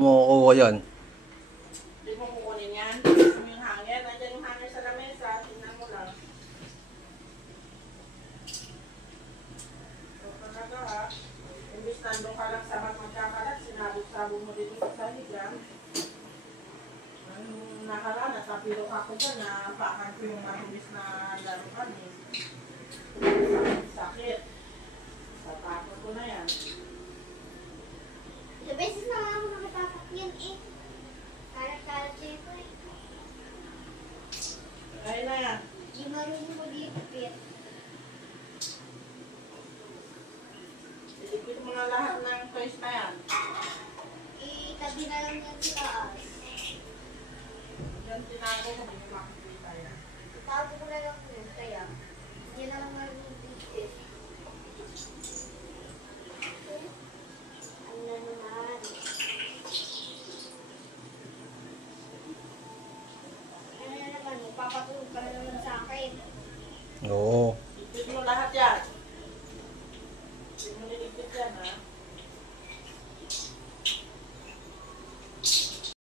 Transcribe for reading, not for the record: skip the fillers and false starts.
Makukuha yan. Hindi mo kukunin yan. Yung hangin. Nandiyan yung hangin sa lamesa. Tingnan mo lang. So, talaga ha. Imbis nandun ka lang sa magkakalat, sinabog-sabog mo dito sa saligan. Ang nakaraan, natapilok ako dyan na pakan ko yung matumis na larukan eh. Sakit. Sa takot ko na yan. Sa beses na ako nakatapak yan eh. Karat-karat siya ito eh. Ayun na yan. Di marunong mag-ipit. Ilipit mo na lahat ng toys na yan. Itabi na lang yan sa taas. Diyan tinago ko, hindi makikita yan. Itago ko na lang yun. Kaya, hindi na lang mag-ipit. Ano naman? Ano na naman? Papatulog ka na naman sa akin. Oo. Ilipit mo lahat yan.